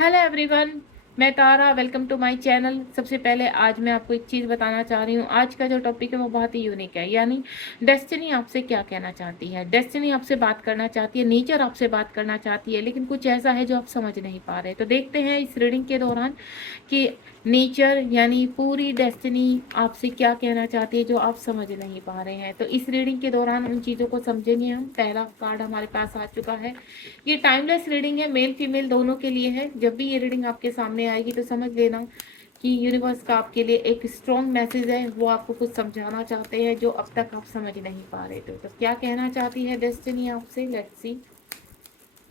Hello everyone, मैं Tara. Welcome to my channel. सबसे पहले आज मैं आपको एक चीज़ बताना चाह रही हूँ। आज का जो टॉपिक है वो बहुत ही यूनिक है, यानी डेस्टिनी आपसे क्या कहना चाहती है। डेस्टिनी आपसे बात करना चाहती है, नेचर आपसे बात करना चाहती है, लेकिन कुछ ऐसा है जो आप समझ नहीं पा रहे। तो देखते हैं इस रीडिंग के दौरान कि नेचर यानी पूरी डेस्टिनी आपसे क्या कहना चाहती है जो आप समझ नहीं पा रहे हैं। तो इस रीडिंग के दौरान उन चीज़ों को समझेंगे हम। पहला कार्ड हमारे पास आ चुका है। ये टाइमलेस रीडिंग है, मेल फीमेल दोनों के लिए है। जब भी ये रीडिंग आपके सामने आएगी तो समझ लेना कि यूनिवर्स का आपके लिए एक स्ट्रॉन्ग मैसेज है। वो आपको कुछ समझाना चाहते हैं जो अब तक आप समझ नहीं पा रहे थे। तो क्या कहना चाहती है डेस्टिनी आपसे, लेट्स सी।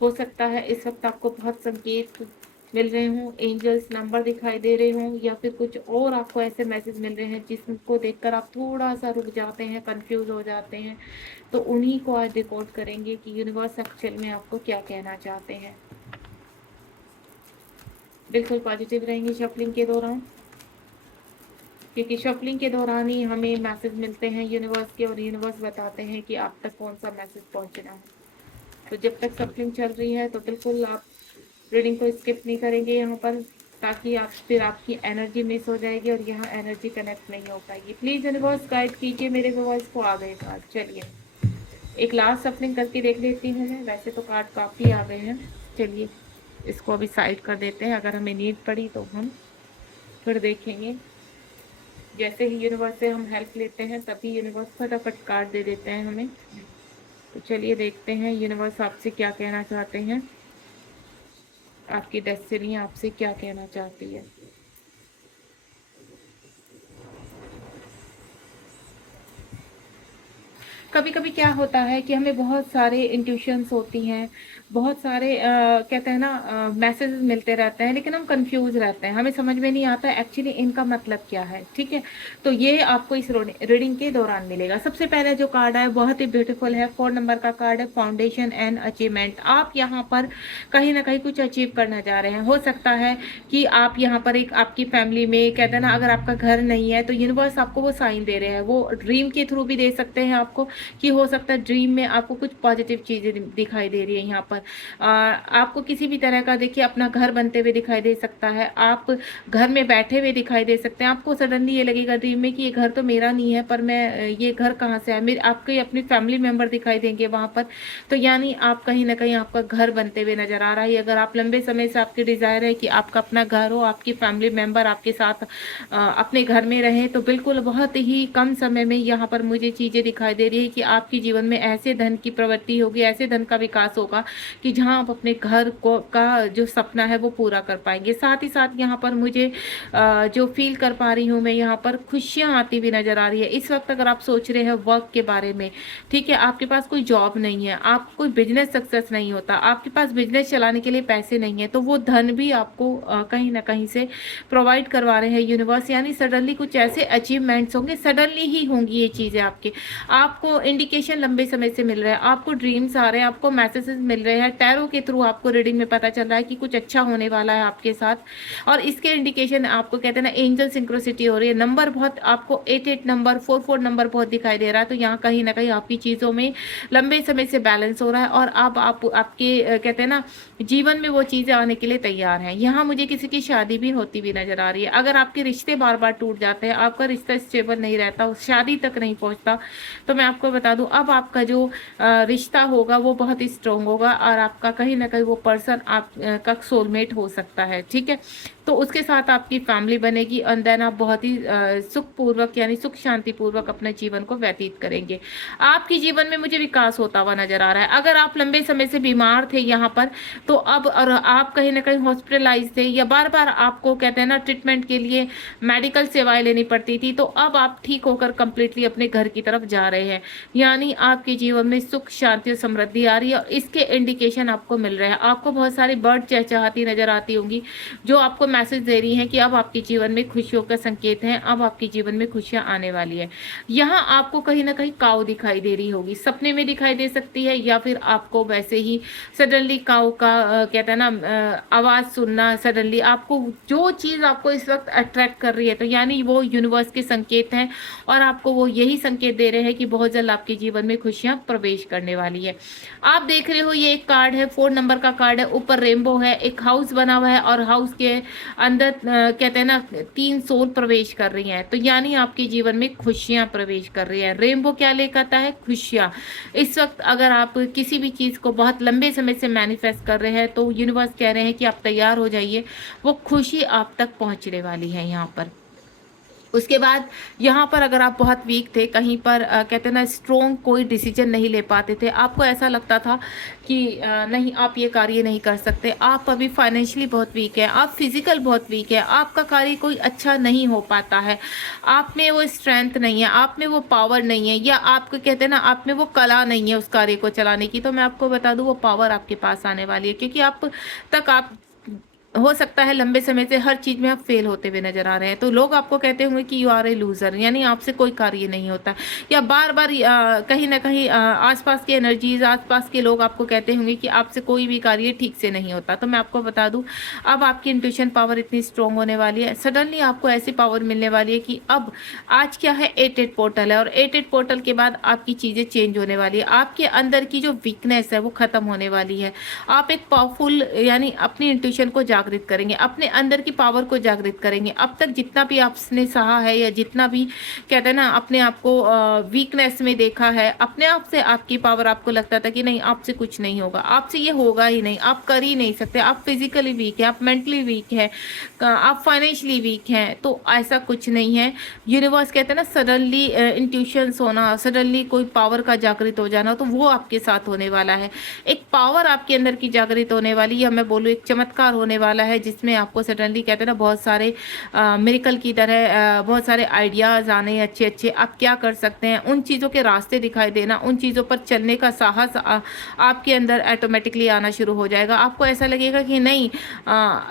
हो सकता है इस वक्त आपको बहुत संकेत मिल रहे हों, एंजल्स नंबर दिखाई दे रहे हों, या फिर कुछ और आपको ऐसे मैसेज मिल रहे हैं जिसको देखकर आप थोड़ा सा रुक जाते हैं, कंफ्यूज हो जाते हैं। तो उन्हीं को आज रिकॉर्ड करेंगे कि यूनिवर्स एक्चुअल में आपको क्या कहना चाहते हैं। बिल्कुल पॉजिटिव रहेंगे शफलिंग के दौरान, क्योंकि शफलिंग के दौरान ही हमें मैसेज मिलते हैं यूनिवर्स के, और यूनिवर्स बताते हैं कि आप तक कौन सा मैसेज पहुंचना है। तो जब तक शफलिंग चल रही है तो बिल्कुल आप रीडिंग को स्किप नहीं करेंगे यहाँ पर, ताकि आप फिर आपकी एनर्जी मिस हो जाएगी और यहाँ एनर्जी कनेक्ट नहीं हो पाएगी। प्लीज़ यूनिवर्स गाइड कीजिए मेरे वॉइस को। आ गए कार्ड, चलिए एक लास्ट शफलिंग करके देख लेती हूँ मैं। वैसे तो कार्ड काफ़ी आ गए हैं, चलिए इसको अभी साइड कर देते हैं। अगर हमें नीड पड़ी तो हम फिर देखेंगे। जैसे ही यूनिवर्स से हम हेल्प लेते हैं तभी यूनिवर्स फटाफट कार्ड दे देते हैं हमें। तो चलिए देखते हैं यूनिवर्स आपसे क्या कहना चाहते हैं, आपकी डेस्टिनी आपसे क्या कहना चाहती है। कभी कभी क्या होता है कि हमें बहुत सारे इंट्यूशंस होती हैं, बहुत सारे कहते हैं ना मैसेजेस मिलते रहते हैं, लेकिन हम कंफ्यूज रहते हैं, हमें समझ में नहीं आता एक्चुअली इनका मतलब क्या है। ठीक है, तो ये आपको इस रीडिंग के दौरान मिलेगा। सबसे पहले जो कार्ड है बहुत ही ब्यूटीफुल है, 4 नंबर का कार्ड है, फाउंडेशन एंड अचीवमेंट। आप यहाँ पर कहीं ना कहीं कुछ अचीव करना चाह रहे हैं। हो सकता है कि आप यहाँ पर एक आपकी फैमिली में कहते हैं ना, अगर आपका घर नहीं है तो यूनिवर्स आपको वो साइन दे रहे हैं, वो ड्रीम के थ्रू भी दे सकते हैं आपको, कि हो सकता है ड्रीम में आपको कुछ पॉजिटिव चीज़ें दिखाई दे रही है। यहाँ पर आपको किसी भी तरह का देखिए अपना घर बनते हुए दिखाई दे सकता है, आप घर में बैठे हुए दिखाई दे सकते हैं। आपको सडनली ये लगेगा ड्रीम में कि ये घर तो मेरा नहीं है, पर मैं ये घर कहाँ से है, मेरे आपके अपनी फैमिली मेम्बर दिखाई देंगे वहाँ पर। तो यानी आप कहीं ना कहीं आपका घर बनते हुए नजर आ रहा है। अगर आप लंबे समय से आपकी डिज़ायर है कि आपका अपना घर हो, आपकी फैमिली मेम्बर आपके साथ अपने घर में रहे, तो बिल्कुल बहुत ही कम समय में यहाँ पर मुझे चीज़ें दिखाई दे रही है कि आपके जीवन में ऐसे धन की प्रवृत्ति होगी, ऐसे धन का विकास होगा कि जहाँ आप अपने घर को का जो सपना है वो पूरा कर पाएंगे। साथ ही साथ यहाँ पर मुझे जो फील कर पा रही हूँ मैं, यहाँ पर खुशियाँ आती हुई नजर आ रही है। इस वक्त अगर आप सोच रहे हैं वर्क के बारे में, ठीक है, आपके पास कोई जॉब नहीं है, आप कोई बिजनेस सक्सेस नहीं होता, आपके पास बिजनेस चलाने के लिए पैसे नहीं है, तो वो धन भी आपको कहीं ना कहीं से प्रोवाइड करवा रहे हैं यूनिवर्स। यानी सडनली कुछ ऐसे अचीवमेंट्स होंगे, सडनली ही होंगी ये चीज़ें आपके, आपको इंडिकेशन लंबे समय से मिल रहा है, आपको ड्रीम्स आ रहे हैं, आपको मैसेजेस मिल रहे हैं। टैरो के थ्रू आपको रीडिंग में पता चल रहा है कि कुछ अच्छा होने वाला है आपके साथ, और इसके इंडिकेशन आपको कहते हैं ना एंजल सिंक्रोसिटी हो रही है। नंबर बहुत आपको 88 नंबर, 44 नंबर बहुत दिखाई दे रहा है। तो यहाँ कहीं ना कहीं आपकी चीज़ों में लंबे समय से बैलेंस हो रहा है, और अब आप आपके कहते हैं ना जीवन में वो चीज़ें आने के लिए तैयार हैं। यहाँ मुझे किसी की शादी भी होती हुई नजर आ रही है। अगर आपके रिश्ते बार बार टूट जाते हैं, आपका रिश्ता स्टेबल नहीं रहता, शादी तक नहीं पहुँचता, तो मैं आपको बता दूं अब आपका जो रिश्ता होगा वो बहुत ही स्ट्रोंग होगा, और आपका कहीं ना कहीं वो पर्सन आप का सोलमेट हो सकता है। ठीक है, तो उसके साथ आपकी फैमिली बनेगी, एंड देन आप बहुत ही सुखपूर्वक यानी सुख शांति पूर्वक अपने जीवन को व्यतीत करेंगे। आपके जीवन में मुझे विकास होता हुआ नजर आ रहा है। अगर आप लंबे समय से बीमार थे यहाँ पर, तो अब और आप कहीं ना कहीं हॉस्पिटलाइज थे, या बार बार आपको कहते हैं ना ट्रीटमेंट के लिए मेडिकल सेवाएं लेनी पड़ती थी, तो अब आप ठीक होकर कंप्लीटली अपने घर की तरफ जा रहे हैं। यानी आपके जीवन में सुख शांति और समृद्धि आ रही है, और इसके इंडिकेशन आपको मिल रहे हैं। आपको बहुत सारी बर्ड चहचहाती नजर आती होंगी जो आपको मैसेज दे रही हैं कि अब आपके जीवन में खुशियों का संकेत है, अब आपके जीवन में खुशियाँ आने वाली है। यहाँ आपको कहीं न कहीं काऊ दिखाई दे रही होगी, सपने में दिखाई दे सकती है या फिर आपको वैसे ही सडनली काऊ का कहते हैं ना आवाज़ सुनना, सडनली आपको जो चीज़ आपको इस वक़्त अट्रैक्ट कर रही है, तो यानी वो यूनिवर्स के संकेत हैं और आपको वो यही संकेत दे रहे हैं कि बहुत जल्द आपके जीवन में खुशियाँ प्रवेश करने वाली है। आप देख रहे हो ये एक कार्ड है, 4 नंबर का कार्ड है, ऊपर रेनबो है, एक हाउस बना हुआ है और हाउस के अंदर कहते हैं ना 3 सोल प्रवेश कर रही हैं, तो यानी आपके जीवन में खुशियाँ प्रवेश कर रही हैं। रेनबो क्या लेकर आता है? खुशियाँ। इस वक्त अगर आप किसी भी चीज़ को बहुत लंबे समय से मैनिफेस्ट कर रहे हैं तो यूनिवर्स कह रहे हैं कि आप तैयार हो जाइए, वो खुशी आप तक पहुंचने वाली है यहाँ पर। उसके बाद यहाँ पर अगर आप बहुत वीक थे, कहीं पर कहते हैं ना स्ट्रॉन्ग कोई डिसीजन नहीं ले पाते थे, आपको ऐसा लगता था कि नहीं आप ये कार्य नहीं कर सकते, आप अभी फाइनेंशियली बहुत वीक है, आप फिजिकल बहुत वीक है, आपका कार्य कोई अच्छा नहीं हो पाता है, आप में वो स्ट्रेंथ नहीं है, आप में वो पावर नहीं है, या आपको कहते हैं ना आप में वो कला नहीं है उस कार्य को चलाने की, तो मैं आपको बता दूं वो पावर आपके पास आने वाली है, क्योंकि आप हो सकता है लंबे समय से हर चीज में आप फेल होते हुए नजर आ रहे हैं, तो लोग आपको कहते होंगे कि यू आर ए लूजर, यानी आपसे कोई कार्य नहीं होता, या बार बार कहीं ना कहीं आसपास की एनर्जीज, आसपास के लोग आपको कहते होंगे कि आपसे कोई भी कार्य ठीक से नहीं होता। तो मैं आपको बता दूं अब आपकी इंट्यूशन पावर इतनी स्ट्रांग होने वाली है, सडनली आपको ऐसी पावर मिलने वाली है कि अब आज क्या है 8-8 पोर्टल है, और 8-8 पोर्टल के बाद आपकी चीजें चेंज होने वाली है, आपके अंदर की जो वीकनेस है वो खत्म होने वाली है, आप एक पावरफुल यानी अपनी इंट्यूशन को जागृत करेंगे, अपने अंदर की पावर को जागृत करेंगे। अब तक जितना भी आपने सहा है या जितना भी कहते हैं ना अपने आप को वीकनेस में देखा है, अपने आप से आपकी पावर, आपको लगता था कि नहीं आपसे कुछ नहीं होगा, आपसे ये होगा ही नहीं, आप कर ही नहीं सकते, आप फिजिकली वीक है, आप मेंटली वीक है, आप फाइनेंशियली वीक हैं, तो ऐसा कुछ नहीं है। यूनिवर्स कहते हैं ना सडनली इंट्यूशंस होना, सडनली कोई पावर का जागृत हो जाना, तो वो आपके साथ होने वाला है। एक पावर आपके अंदर की जागृत होने वाली है, मैं बोलूँ एक चमत्कार होने वाला है, जिसमें आपको सडनली कहते हैं ना बहुत सारे मिरेकल की तरह बहुत सारे आइडियाज़ आने अच्छे अच्छे, आप क्या कर सकते हैं, उन चीज़ों के रास्ते दिखाई देना, उन चीज़ों पर चलने का साहस आपके अंदर ऑटोमेटिकली आना शुरू हो जाएगा। आपको ऐसा लगेगा कि नहीं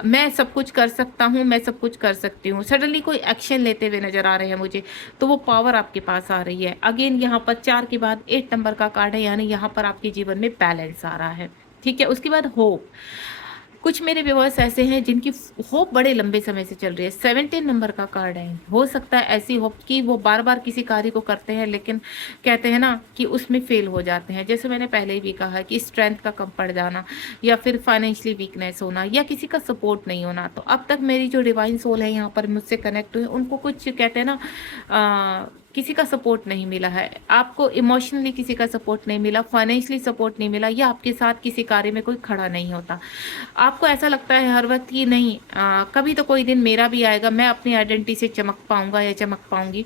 मैं सब कुछ कर सकता हूँ, मैं सब कुछ कर सकती हूँ, सडनली कोई एक्शन लेते हुए नजर आ रहे हैं मुझे, तो वो पावर आपके पास आ रही है। अगेन यहाँ पर 4 के बाद 8 नंबर का कार्ड है, यानी यहाँ पर आपके जीवन में बैलेंस आ रहा है, ठीक है। उसके बाद होप, कुछ मेरे व्यूअर्स ऐसे हैं जिनकी होप बड़े लंबे समय से चल रही है, 17 नंबर का कार्ड है। हो सकता है ऐसी होप कि वो बार बार किसी कार्य को करते हैं लेकिन कहते हैं ना कि उसमें फेल हो जाते हैं, जैसे मैंने पहले भी कहा कि स्ट्रेंथ का कम पड़ जाना, या फिर फाइनेंशियली वीकनेस होना, या किसी का सपोर्ट नहीं होना। तो अब तक मेरी जो डिवाइन सोल है यहाँ पर मुझसे कनेक्ट हुई, उनको कुछ कहते हैं ना किसी का सपोर्ट नहीं मिला है, आपको इमोशनली किसी का सपोर्ट नहीं मिला, फाइनेंशियली सपोर्ट नहीं मिला, या आपके साथ किसी कार्य में कोई खड़ा नहीं होता। आपको ऐसा लगता है हर वक्त कि नहीं कभी तो कोई दिन मेरा भी आएगा, मैं अपनी आइडेंटिटी से चमक पाऊंगा या चमक पाऊंगी,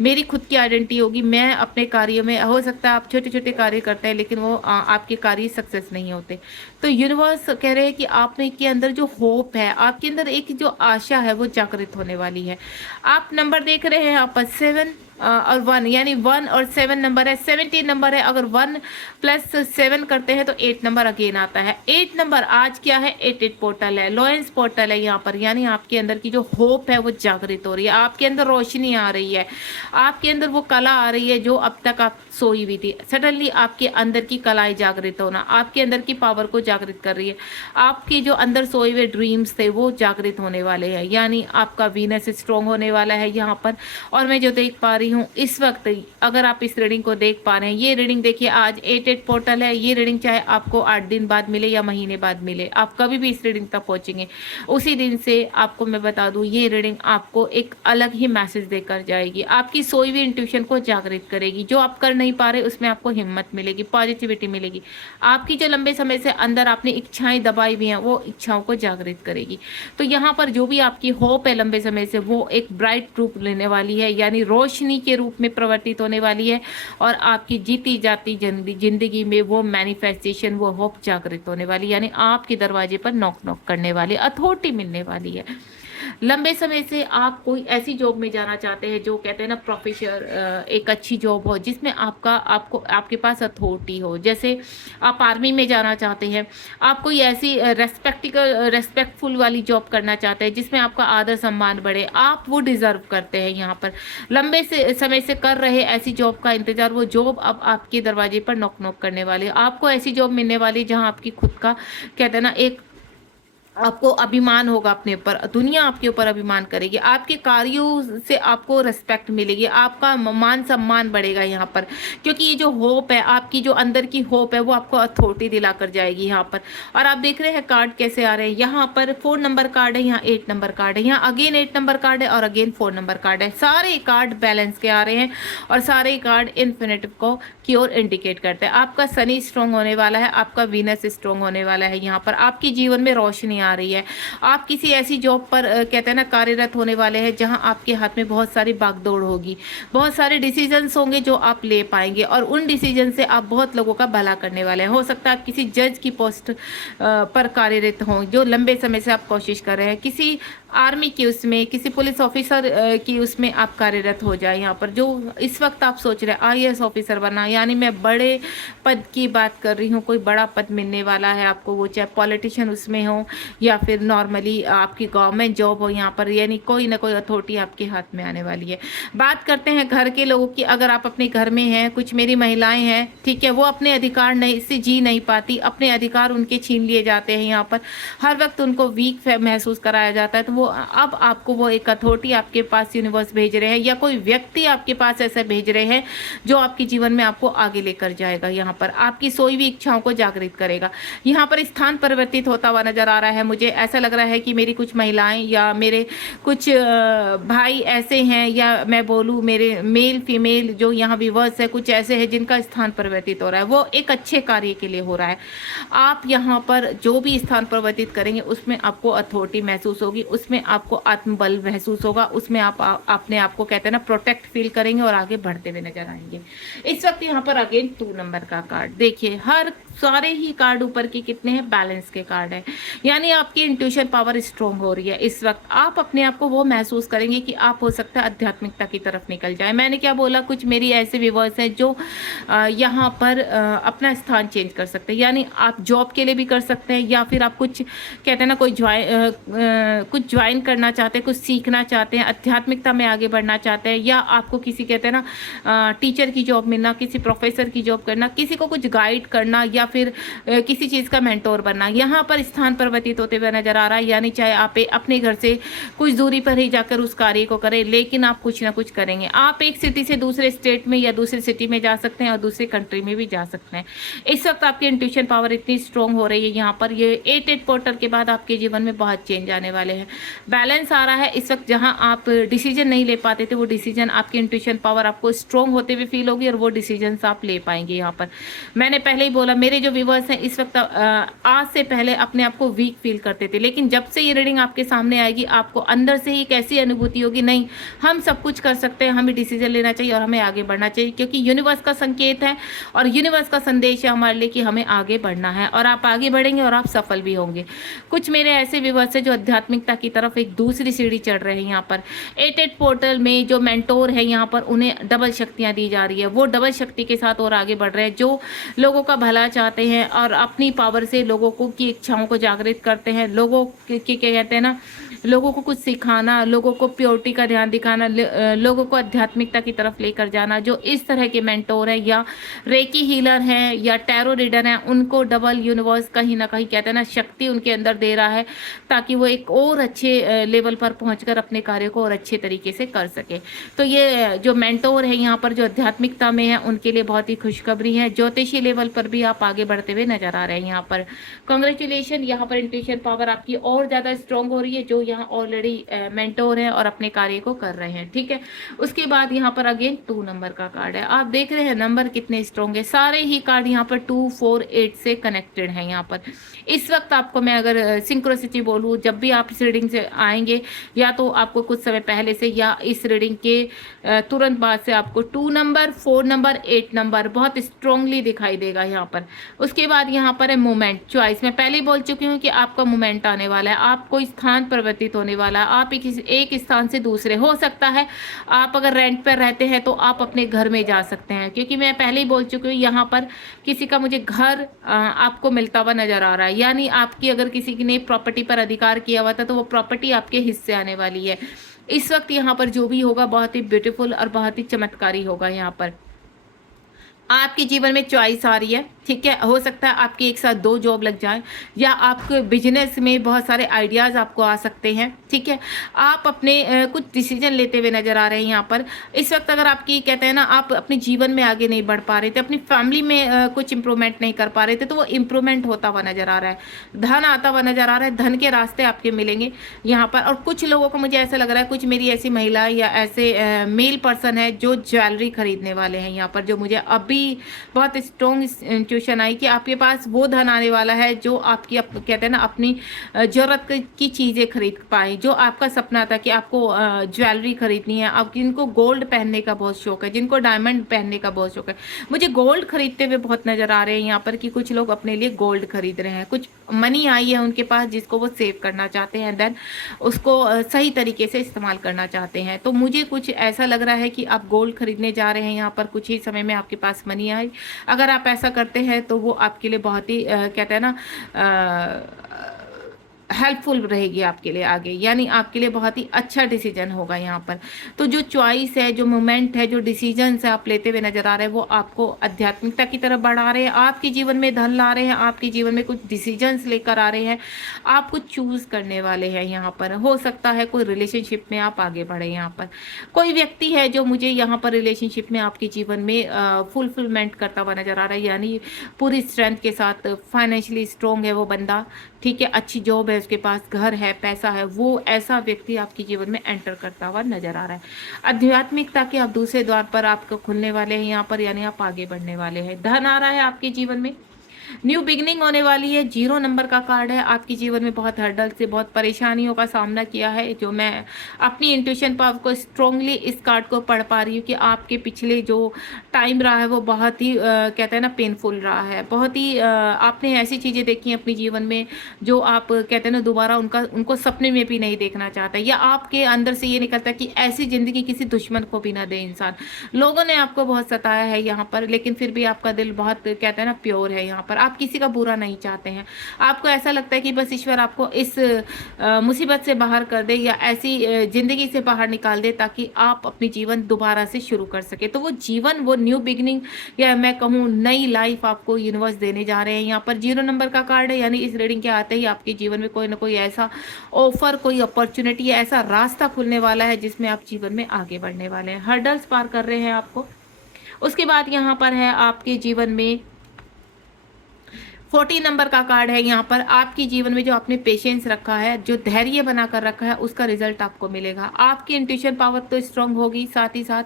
मेरी खुद की आइडेंटिटी होगी, मैं अपने कार्यों में, हो सकता है आप छोटे छोटे कार्य करते हैं लेकिन वो आपके कार्य सक्सेस नहीं होते। तो यूनिवर्स कह रहे हैं कि आप में के अंदर जो होप है, आपके अंदर एक जो आशा है वो जागृत होने वाली है। आप नंबर देख रहे हैं यहाँ पर 7 और 1, यानी 1 और 7 नंबर है, 17 नंबर है, अगर 1 + 7 करते हैं तो 8 नंबर अगेन आता है। 8 नंबर आज क्या है 8-8 पोर्टल है, लॉयंस पोर्टल है यहाँ पर, यानी आपके अंदर की जो होप है वो जागृत हो रही है, आपके अंदर रोशनी आ रही है, आपके अंदर वो कला आ रही है जो अब तक आप सोई हुई थी, सडनली आपके अंदर की कलाएं जागृत होना, आपके अंदर की पावर को जागृत कर रही है, आपके जो अंदर सोए हुए ड्रीम्स थे वो जागृत होने वाले हैं, यानी आपका वीनस स्ट्रॉन्ग होने वाला है यहाँ पर। और मैं जो देख पा रही हूँ इस वक्त, अगर आप इस रीडिंग को देख पा रहे हैं, ये रीडिंग देखिए आज 8-8 पोर्टल है, ये रीडिंग चाहे आपको 8 दिन बाद मिले या महीने बाद मिले, आप कभी भी इस रीडिंग तक पहुंचेंगे, उसी दिन से आपको मैं बता दूं ये रीडिंग आपको एक अलग ही मैसेज देकर जाएगी, आपकी सोई हुई इंट्यूशन को जागृत करेगी, जो आप कर नहीं पा रहे उसमें आपको हिम्मत मिलेगी, पॉजिटिविटी मिलेगी, आपकी जो लंबे समय से अंदर आपने इच्छाएं दबाई हुई हैं वो इच्छाओं को जागृत करेगी। तो यहाँ पर जो भी आपकी होप है लंबे समय से वो एक ब्राइट रूप लेने वाली है, यानी रोशनी के रूप में प्रवर्तित होने वाली है, और आपकी जीती जाती जिंदगी में वो मैनिफेस्टेशन, वो होप जागृत होने वाली, यानी आपके दरवाजे पर नॉक नॉक करने वाली, अथॉरिटी मिलने वाली है। लंबे समय से आप कोई ऐसी जॉब में जाना चाहते हैं जो कहते हैं ना प्रोफेसर, एक अच्छी जॉब हो जिसमें आपका आपको आपके पास अथॉरिटी हो। जैसे आप आर्मी में जाना चाहते हैं, आप कोई ऐसी रेस्पेक्टफुल वाली जॉब करना चाहते हैं जिसमें आपका आदर सम्मान बढ़े, आप वो डिजर्व करते हैं। यहाँ पर लंबे से समय से कर रहे ऐसी जॉब का इंतजार, वो जॉब अब आपके दरवाजे पर नॉक नॉक करने वाली है। आपको ऐसी जॉब मिलने वाली है जहां आपकी खुद का कहते हैं ना एक आपको अभिमान होगा अपने ऊपर, दुनिया आपके ऊपर अभिमान करेगी, आपके कार्यों से आपको रिस्पेक्ट मिलेगी, आपका मान सम्मान बढ़ेगा यहाँ पर। क्योंकि ये जो होप है, आपकी जो अंदर की होप है, वो आपको अथॉरिटी दिला कर जाएगी यहाँ पर। और आप देख रहे हैं कार्ड कैसे आ रहे हैं। यहाँ पर 4 नंबर कार्ड है, यहाँ 8 नंबर कार्ड है, यहाँ अगेन 8 नंबर कार्ड है और अगेन 4 नंबर कार्ड है। सारे कार्ड बैलेंस के आ रहे हैं और सारे कार्ड इन्फिनिटिव को की ओर इंडिकेट करते हैं। आपका शनि स्ट्रॉन्ग होने वाला है, आपका वीनस स्ट्रॉन्ग होने वाला है। यहाँ पर आपके जीवन में रोशनी आ रही है। आप किसी ऐसी जॉब पर कहते हैं ना कार्यरत होने वाले हैं जहां आपके हाथ में बहुत सारी भागदौड़ होगी, बहुत सारे डिसीजंस होंगे जो आप ले पाएंगे और उन डिसीजन से आप बहुत लोगों का भला करने वाले हैं। हो सकता है आप किसी जज की पोस्ट पर कार्यरत हों जो लंबे समय से आप कोशिश कर रहे हैं, किसी आर्मी की उसमें, किसी पुलिस ऑफिसर की उसमें आप कार्यरत हो जाए। यहाँ पर जो इस वक्त आप सोच रहे हैं आईएएस ऑफिसर बनना, यानी मैं बड़े पद की बात कर रही हूँ, कोई बड़ा पद मिलने वाला है आपको, वो चाहे पॉलिटिशियन उसमें हो या फिर नॉर्मली आपकी गवर्नमेंट जॉब हो। यहाँ पर यानी कोई ना कोई अथॉरिटी आपके हाथ में आने वाली है। बात करते हैं घर के लोगों की। अगर आप अपने घर में हैं, कुछ मेरी महिलाएं हैं, ठीक है, वो अपने अधिकार नहीं से जी नहीं पाती, अपने अधिकार उनके छीन लिए जाते हैं। यहाँ पर हर वक्त उनको वीक महसूस कराया जाता है। तो वो अब आपको वो एक अथॉरिटी आपके पास यूनिवर्स भेज रहे हैं या कोई व्यक्ति आपके पास ऐसा भेज रहे हैं जो आपके जीवन में आपको आगे लेकर जाएगा। यहाँ पर आपकी सोई हुई इच्छाओं को जागृत करेगा। यहाँ पर स्थान परिवर्तित होता हुआ नजर आ रहा है। मुझे ऐसा लग रहा है कि मेरी कुछ महिलाएं या मेरे कुछ भाई ऐसे हैं, या मैं बोलूँ मेरे मेल फीमेल जो यहाँ व्यूअर्स है, कुछ ऐसे हैं जिनका स्थान परिवर्तित हो रहा है, वो एक अच्छे कार्य के लिए हो रहा है। आप यहाँ पर जो भी स्थान परिवर्तित करेंगे उसमें आपको अथॉरिटी महसूस होगी, उसमें आपको आत्मबल महसूस होगा, उसमें आप अपने आप को कहते हैं ना प्रोटेक्ट फील करेंगे और आगे बढ़ते हुए नजर आएंगे। इस वक्त यहाँ पर अगेन 2 नंबर का कार्ड देखिए, हर सारे ही कार्ड ऊपर के कितने हैं, बैलेंस के कार्ड है, यानी आपकी इंट्यूशन पावर स्ट्रांग हो रही है। इस वक्त आप अपने आप को वो महसूस करेंगे कि आप हो सकता है आध्यात्मिकता की तरफ निकल जाए। मैंने क्या बोला, कुछ मेरी ऐसे व्यूअर्स हैं जो यहाँ पर अपना स्थान चेंज कर सकते हैं, यानी आप जॉब के लिए भी कर सकते हैं या फिर आप कुछ कहते हैं ना कोई कुछ ज्वाइन करना चाहते हैं, कुछ सीखना चाहते हैं, आध्यात्मिकता में आगे बढ़ना चाहते हैं, या आपको किसी कहते हैं ना टीचर की जॉब मिलना, किसी प्रोफेसर की जॉब करना, किसी को कुछ गाइड करना या फिर किसी चीज़ का मेंटोर बनना, यहाँ पर स्थान परिवर्तित होते हुए नजर आ रहा है। यानी चाहे आप अपने घर से कुछ दूरी पर ही जाकर उस कार्य को करें, लेकिन आप कुछ ना कुछ करेंगे। आप एक सिटी से दूसरे स्टेट में या दूसरी सिटी में जा सकते हैं और दूसरी कंट्री में भी जा सकते हैं। इस वक्त आपकी इंट्यूशन पावर इतनी स्ट्रांग हो रही है। यहाँ पर ये 8 पोर्टल के बाद आपके जीवन में बहुत चेंज आने वाले हैं। बैलेंस आ रहा है इस वक्त, जहां आप डिसीजन नहीं ले पाते थे वो डिसीजन आपकी इंट्यूशन पावर आपको स्ट्रांग होते हुए फील होगी और वो डिसीजन आप ले पाएंगे। यहाँ पर मैंने पहले ही बोला, मेरे जो व्यूअर्स हैं इस वक्त आज से पहले अपने आप को वीक फील करते थे, लेकिन जब से ये रीडिंग आपके सामने आएगी आपको अंदर से ही एक ऐसी अनुभूति होगी, नहीं हम सब कुछ कर सकते हैं, हमें डिसीजन लेना चाहिए और हमें आगे बढ़ना चाहिए, क्योंकि यूनिवर्स का संकेत है और यूनिवर्स का संदेश है हमारे लिए कि हमें आगे बढ़ना है और आप आगे बढ़ेंगे और आप सफल भी होंगे। कुछ मेरे ऐसे व्यूअर्स हैं जो आध्यात्मिकता की तरफ एक दूसरी सीढ़ी चढ़ रहे हैं। यहाँ पर 8 पोर्टल में जो मेंटोर है यहाँ पर उन्हें डबल शक्तियाँ दी जा रही है, वो डबल शक्ति के साथ और आगे बढ़ रहे हैं, जो लोगों का भला चाहते हैं और अपनी पावर से लोगों को की इच्छाओं को जागृत करते हैं, लोगों के क्या कहते हैं ना, लोगों को कुछ सिखाना, लोगों को प्योरिटी का ध्यान दिखाना, लोगों को आध्यात्मिकता की तरफ लेकर जाना। जो इस तरह के मेंटोर है या रेकी हीलर हैं या टैरो रीडर हैं, उनको डबल यूनिवर्स कहीं ना कहीं कहते हैं ना शक्ति उनके अंदर दे रहा है ताकि वो एक और अच्छे लेवल पर पहुंचकर अपने कार्य को और अच्छे तरीके से कर सके। तो ये जो मेंटोर है यहाँ पर जो आध्यात्मिकता में है उनके लिए बहुत ही खुशखबरी है। ज्योतिषी लेवल पर भी आप आगे बढ़ते हुए नजर आ रहे हैं। यहाँ पर कॉन्ग्रेचुलेशन, यहाँ पर इंट्यूशन पावर आपकी और ज्यादा स्ट्रांग हो रही है, जो यहाँ ऑलरेडी मेंटोर है और अपने कार्य को कर रहे हैं। ठीक है, उसके बाद यहाँ पर अगेन 2 नंबर का कार्ड है। आप देख रहे हैं नंबर कितने स्ट्रांग है, सारे ही कार्ड यहाँ पर 2, 4, 8 से कनेक्टेड है। यहाँ पर इस वक्त आपको मैं अगर सिंक्रोसिटी बोलूँ, जब भी आप इस रीडिंग से आएंगे या तो आपको कुछ समय पहले से या इस रीडिंग के तुरंत बाद से आपको 2 नंबर, 4 नंबर, 8 नंबर बहुत स्ट्रांगली दिखाई देगा यहाँ पर। उसके बाद यहाँ पर है मोमेंट चॉइस। मैं पहले ही बोल चुकी हूँ कि आपका मोमेंट आने वाला है, आप कोई स्थान परिवर्तित परिवर्तित होने वाला। आप एक स्थान से दूसरे, हो सकता है आप अगर रेंट पर रहते हैं तो आप अपने घर में जा सकते हैं, क्योंकि मैं पहले ही बोल चुकी हूँ यहाँ पर किसी का मुझे घर आपको मिलता हुआ नजर आ रहा है। यानी आपकी अगर किसी ने प्रॉपर्टी पर अधिकार किया हुआ था तो वो प्रॉपर्टी आपके हिस्से आने वाली है। इस वक्त यहाँ पर जो भी होगा बहुत ही ब्यूटीफुल और बहुत ही चमत्कारी होगा। यहाँ पर आपके जीवन में चॉइस आ रही है, ठीक है। हो सकता है आपकी एक साथ 2 जॉब लग जाए, या आपके बिजनेस में बहुत सारे आइडियाज आपको आ सकते हैं, ठीक है। आप अपने कुछ डिसीजन लेते हुए नजर आ रहे हैं यहाँ पर। इस वक्त अगर आपकी कहते हैं ना आप अपने जीवन में आगे नहीं बढ़ पा रहे थे, अपनी फैमिली में कुछ इंप्रूवमेंट नहीं कर पा रहे थे, तो वो इंप्रूवमेंट होता हुआ नजर आ रहा है। धन आता हुआ नजर आ रहा है, धन के रास्ते आपके मिलेंगे यहाँ पर। और कुछ लोगों को मुझे ऐसा लग रहा है, कुछ मेरी ऐसी महिला या ऐसे मेल पर्सन है जो ज्वेलरी खरीदने वाले हैं यहाँ पर, जो मुझे अभी बहुत स्ट्रॉन्ग इंट्यूशन आई कि आपके पास वो धन आने वाला है जो आपकी कहते हैं ना अपनी जरूरत की चीजें खरीद पाए। जो आपका सपना था कि आपको ज्वेलरी खरीदनी है, आप जिनको गोल्ड पहनने का बहुत शौक है, जिनको डायमंड पहनने का बहुत शौक है, मुझे गोल्ड खरीदते हुए बहुत नजर आ रहे हैं यहाँ पर कि कुछ लोग अपने लिए गोल्ड खरीद रहे हैं। कुछ मनी आई है उनके पास जिसको वो सेव करना चाहते हैं, देन उसको सही तरीके से इस्तेमाल करना चाहते हैं। तो मुझे कुछ ऐसा लग रहा है कि आप गोल्ड खरीदने जा रहे हैं यहाँ पर, कुछ ही समय में आपके पास मनी आए। अगर आप ऐसा करते हैं तो वो आपके लिए बहुत ही कहते हैं ना हेल्पफुल रहेगी आपके लिए आगे, यानी आपके लिए बहुत ही अच्छा डिसीजन होगा यहाँ पर। तो जो चॉइस है, जो मोमेंट है, जो डिसीजन है आप लेते हुए नजर आ रहे हैं, वो आपको आध्यात्मिकता की तरफ बढ़ा रहे हैं, आपके जीवन में धन ला रहे हैं, आपके जीवन में कुछ डिसीजंस लेकर आ रहे हैं, आप कुछ चूज करने वाले हैं यहाँ पर। हो सकता है कोई रिलेशनशिप में आप आगे बढ़े। यहाँ पर कोई व्यक्ति है जो मुझे यहाँ पर रिलेशनशिप में आपके जीवन में फुलफिलमेंट करता हुआ नजर आ रहा है, यानी पूरी स्ट्रेंथ के साथ, फाइनेंशियली स्ट्रॉन्ग है वो बंदा, ठीक है, अच्छी जॉब है उसके पास, घर है, पैसा है, वो ऐसा व्यक्ति आपके जीवन में एंटर करता हुआ नजर आ रहा है। आध्यात्मिकता के आप दूसरे द्वार पर आपको खुलने वाले हैं यहाँ पर, यानी आप आगे बढ़ने वाले हैं। धन आ रहा है आपके जीवन में, न्यू बिगनिंग होने वाली है। 0 नंबर का कार्ड है। आपके जीवन में बहुत हर्डल से, बहुत परेशानियों का सामना किया है, जो मैं अपनी इंट्यूशन पावर को स्ट्रांगली इस कार्ड को पढ़ पा रही हूँ कि आपके पिछले जो टाइम रहा है वो बहुत ही कहते हैं ना पेनफुल रहा है। बहुत ही आपने ऐसी चीज़ें देखी हैं अपने जीवन में जो आप कहते हैं ना दोबारा उनको सपने में भी नहीं देखना चाहता, या आपके अंदर से ये निकलता है कि ऐसी ज़िंदगी किसी दुश्मन को भी ना दे इंसान। लोगों ने आपको बहुत सताया है यहाँ पर, लेकिन फिर भी आपका दिल बहुत कहते हैं ना प्योर है यहाँ पर। आप किसी का बुरा नहीं चाहते हैं। आपको ऐसा लगता है कि बस ईश्वर आपको इस मुसीबत से बाहर कर दे, या ऐसी जिंदगी से बाहर निकाल दे ताकि आप अपनी जीवन दोबारा से शुरू कर सके। तो वो जीवन, वो न्यू बिगनिंग, या मैं कहूँ नई लाइफ आपको यूनिवर्स देने जा रहे हैं। यहाँ पर 0 नंबर का कार्ड है, यानी इस रीडिंग के आते ही आपके जीवन में कोई ना कोई ऐसा ऑफर, कोई अपॉर्चुनिटी, ऐसा रास्ता खुलने वाला है जिसमें आप जीवन में आगे बढ़ने वाले हैं। हर्डल्स पार कर रहे हैं आपको। उसके बाद यहाँ पर है आपके जीवन में 40 नंबर का कार्ड है। यहाँ पर आपके जीवन में जो आपने पेशेंस रखा है, जो धैर्य बनाकर रखा है, उसका रिजल्ट आपको मिलेगा। आपकी इंट्यूशन पावर तो स्ट्रांग होगी, साथ ही साथ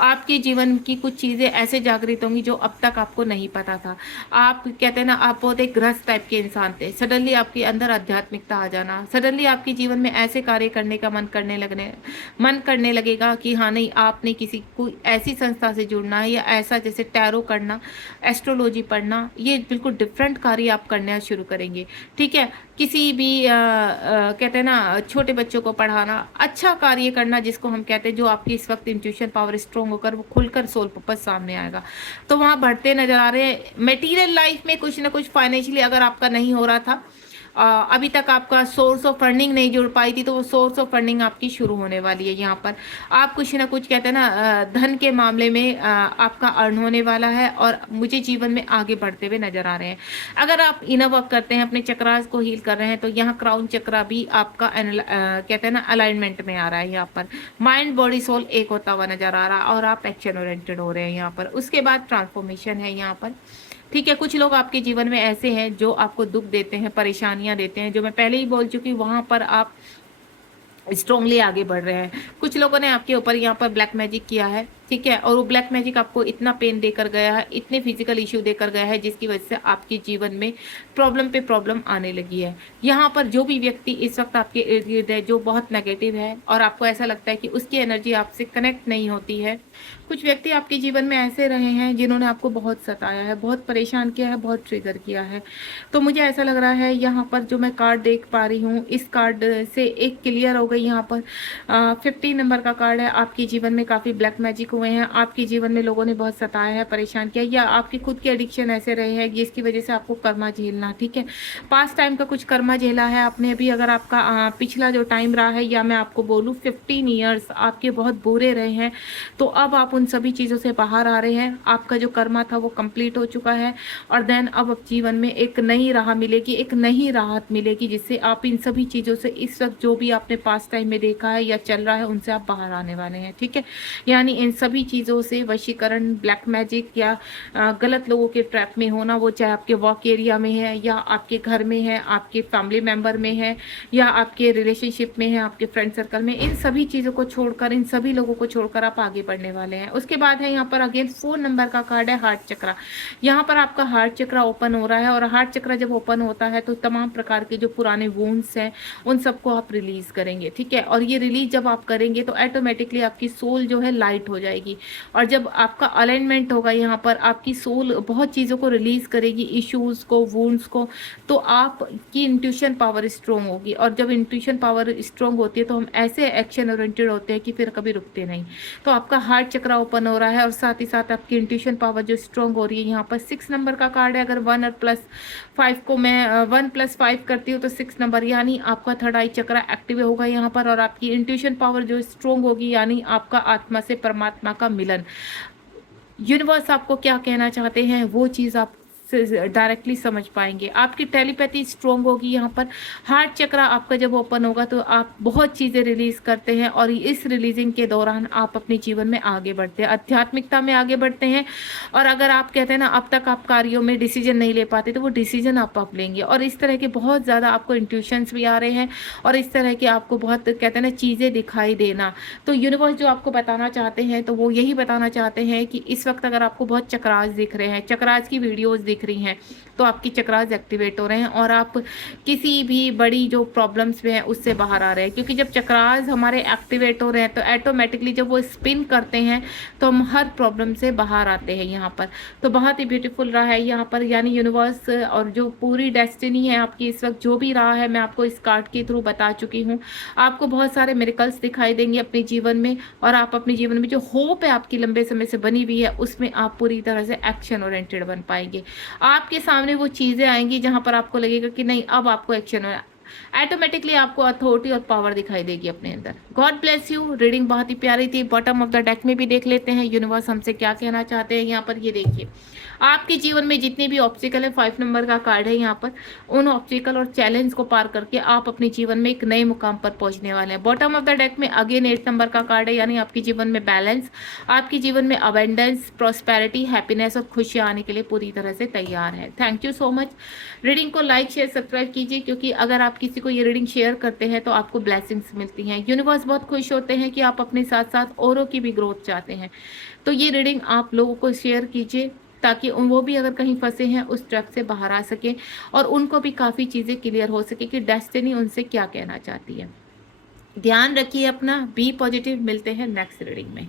आपके जीवन की कुछ चीज़ें ऐसे जागृत होंगी जो अब तक आपको नहीं पता था। आप कहते हैं ना, आप बहुत एक ग्रस्त टाइप के इंसान थे, सडनली आपके अंदर आध्यात्मिकता आ जाना, सडनली आपके जीवन में ऐसे कार्य करने का मन करने लगेगा कि हाँ नहीं, आपने किसी कोई ऐसी संस्था से जुड़ना है, या ऐसा जैसे टैरो करना, एस्ट्रोलॉजी पढ़ना, ये बिल्कुल डिफरेंट कार्य आप करना शुरू करेंगे, ठीक है। किसी भी कहते हैं ना छोटे बच्चों को पढ़ाना, अच्छा कार्य करना जिसको हम कहते हैं, जो आपकी इस वक्त इंट्यूशन पावर स्ट्रॉन्ग होकर वो खुलकर सोल पर्पस सामने आएगा, तो वहाँ बढ़ते नजर आ रहे हैं। मटेरियल लाइफ में कुछ ना कुछ फाइनेंशियली अगर आपका नहीं हो रहा था, अभी तक आपका सोर्स ऑफ फंडिंग नहीं जुड़ पाई थी, तो वो सोर्स ऑफ फंडिंग आपकी शुरू होने वाली है। यहाँ पर आप कुछ ना कुछ कहते हैं ना धन के मामले में आपका अर्न होने वाला है, और मुझे जीवन में आगे बढ़ते हुए नजर आ रहे हैं। अगर आप इनर वर्क करते हैं, अपने चक्रास को हील कर रहे हैं, तो यहाँ क्राउन चक्रा भी आपका कहते हैं ना अलाइनमेंट में आ रहा है। यहाँ पर माइंड बॉडी सोल एक होता हुआ नजर आ रहा है, और आप एक्शन ओरिएंटेड हो रहे हैं यहाँ पर। उसके बाद ट्रांसफॉर्मेशन है यहाँ पर, ठीक है। कुछ लोग आपके जीवन में ऐसे हैं जो आपको दुख देते हैं, परेशानियां देते हैं, जो मैं पहले ही बोल चुकी हूँ, वहां पर आप स्ट्रांगली आगे बढ़ रहे हैं। कुछ लोगों ने आपके ऊपर यहाँ पर ब्लैक मैजिक किया है, ठीक है, और वो ब्लैक मैजिक आपको इतना पेन देकर गया है, इतने फिजिकल इश्यू देकर गया है, जिसकी वजह से आपके जीवन में प्रॉब्लम पे प्रॉब्लम आने लगी है। यहाँ पर जो भी व्यक्ति इस वक्त आपके इर्द गिर्द है जो बहुत नेगेटिव है और आपको ऐसा लगता है कि उसकी एनर्जी आपसे कनेक्ट नहीं होती है, कुछ व्यक्ति आपके जीवन में ऐसे रहे हैं जिन्होंने आपको बहुत सताया है, बहुत परेशान किया है, बहुत ट्रिगर किया है। तो मुझे ऐसा लग रहा है यहाँ पर जो मैं कार्ड देख पा रही हूँ, इस कार्ड से एक क्लियर हो गई। यहाँ पर 50 नंबर का कार्ड है। आपके जीवन में काफ़ी ब्लैक मैजिक हुए हैं, आपके जीवन में लोगों ने बहुत सताया है, परेशान किया, या आपकी खुद के एडिक्शन ऐसे रहे हैं जिसकी वजह से आपको कर्मा झेलना, ठीक है, पास्ट टाइम का कुछ कर्मा झेला है आपने अभी। अगर आपका पिछला जो टाइम रहा है, या मैं आपको बोलूँ 15 ईयर्स आपके बहुत बुरे रहे हैं, तो अब आप उन सभी चीज़ों से बाहर आ रहे हैं। आपका जो कर्मा था वो कंप्लीट हो चुका है, और देन अब जीवन में एक नई राह मिलेगी, एक नई राहत मिलेगी, जिससे आप इन सभी चीज़ों से इस वक्त जो भी आपने पास्ट टाइम में देखा है या चल रहा है उनसे आप बाहर आने वाले हैं, ठीक है। यानी इन सभी चीज़ों से, वशीकरण, ब्लैक मैजिक या गलत लोगों के ट्रैप में होना, वो चाहे आपके वर्क एरिया में है, या आपके घर में है, आपके फैमिली मेम्बर में है, या आपके रिलेशनशिप में है, आपके फ्रेंड सर्कल में, इन सभी चीज़ों को छोड़कर, इन सभी लोगों को छोड़कर आप आगे बढ़ने वाले हैं। उसके बाद है यहाँ पर अगेन 4 नंबर का कार्ड है, हार्ट चक्रा। यहाँ पर आपका हार्ट चक्रा ओपन हो रहा है, और हार्ट चक्रा जब ओपन होता है तो तमाम प्रकार के जो पुराने वुंड्स हैं उन सबको आप रिलीज करेंगे, ठीक है। और ये रिलीज जब आप करेंगे तो ऑटोमेटिकली आपकी सोल जो है लाइट हो जाएगी, और जब आपका अलाइनमेंट होगा यहाँ पर, आपकी सोल बहुत चीज़ों को रिलीज करेगी, इश्यूज को, वुंड्स को, तो आपकी इंट्यूशन पावर स्ट्रोंग होगी। और जब इंट्यूशन पावर स्ट्रोंग होती है तो हम ऐसे एक्शन ओरिएंटेड होते हैं कि फिर कभी रुकते नहीं। तो आपका हार्ट चक्रा ओपन हो रहा है, और साथ ही साथ आपकी इंट्यूशन पावर जो स्ट्रोंग हो रही है। यहाँ पर 6 नंबर का कार्ड है। अगर 1 और +5 को मैं 1 + 5 करती हूँ तो 6 नंबर, यानी आपका थर्ड आई चक्रा एक्टिव होगा यहाँ पर, और आपकी इंट्यूशन पावर जो स्ट्रोंग होगी, यानी आपका आत्मा से परमात्मा का मिलन। यूनिवर्स आपको क्या कहना चाहते हैं वो चीज़ आप डायरेक्टली समझ पाएंगे। आपकी टेलीपैथी स्ट्रोंग होगी यहाँ पर। हार्ट चक्रा आपका जब ओपन होगा तो आप बहुत चीज़ें रिलीज करते हैं, और इस रिलीजिंग के दौरान आप अपने जीवन में आगे बढ़ते हैं, आध्यात्मिकता में आगे बढ़ते हैं। और अगर आप कहते हैं ना अब तक आप कार्यों में डिसीजन नहीं ले पाते, तो वो डिसीजन आप अब लेंगे। और इस तरह के बहुत ज़्यादा आपको इंट्यूशंस भी आ रहे हैं, और इस तरह के आपको बहुत कहते हैं ना चीज़ें दिखाई देना। तो यूनिवर्स जो आपको बताना चाहते हैं तो वो यही बताना चाहते हैं कि इस वक्त अगर आपको बहुत चक्रास दिख रहे हैं, चक्रास की वीडियोज़ दिख रही हैं, तो आपकी चक्रास एक्टिवेट हो रहे हैं, और आप किसी भी बड़ी जो प्रॉब्लम्स में है उससे बाहर आ रहे हैं। क्योंकि जब चक्रास हमारे एक्टिवेट हो रहे हैं तो ऑटोमेटिकली जब वो स्पिन करते हैं तो हम हर प्रॉब्लम से बाहर आते हैं यहाँ पर। तो बहुत ही ब्यूटीफुल रहा है यहाँ पर, यानी यूनिवर्स और जो पूरी डेस्टिनी है आपकी इस वक्त जो भी रहा है, मैं आपको इस कार्ड के थ्रू बता चुकी हूँ। आपको बहुत सारे मिरेकल्स दिखाई देंगे अपने जीवन में, और आप अपने जीवन में जो होप है आपकी लंबे समय से बनी हुई है उसमें आप पूरी तरह से एक्शन ओरिएंटेड बन पाएंगे। आपके सामने वो चीज़ें आएंगी जहां पर आपको लगेगा कि नहीं अब आपको एक्शन हो, ऑटोमेटिकली आपको अथॉरिटी और पावर दिखाई देगी अपने अंदर। God bless you. रीडिंग बहुत ही प्यारी थी। बॉटम ऑफ द डेक में भी देख लेते हैं यूनिवर्स हमसे क्या कहना चाहते हैं। यहाँ पर ये देखिए, आपके जीवन में जितने भी ऑब्स्टिकल है, 5 नंबर का कार्ड है यहाँ पर, उन ऑब्स्टिकल और चैलेंज को पार करके आप अपने जीवन में एक नए मुकाम पर पहुंचने वाले हैं। बॉटम ऑफ द डेक में अगेन 8 नंबर का कार्ड है, यानी आपके जीवन में बैलेंस, आपके जीवन में अबेंडेंस, प्रॉस्पेरिटी, हैप्पीनेस और खुशियां आने के लिए पूरी तरह से तैयार है। Thank you so much. Reading को लाइक, शेयर, सब्सक्राइब कीजिए, क्योंकि अगर आप किसी को ये रीडिंग शेयर करते हैं तो आपको ब्लेसिंग्स मिलती हैं। यूनिवर्स बहुत खुश होते हैं कि आप अपने साथ साथ औरों की भी ग्रोथ चाहते हैं। तो ये रीडिंग आप लोगों को शेयर कीजिए, ताकि वो भी अगर कहीं फंसे हैं उस ट्रैप से बाहर आ सके, और उनको भी काफ़ी चीज़ें क्लियर हो सके कि डेस्टिनी उनसे क्या कहना चाहती है। ध्यान रखिए अपना, बी पॉजिटिव। मिलते हैं नेक्स्ट रीडिंग में।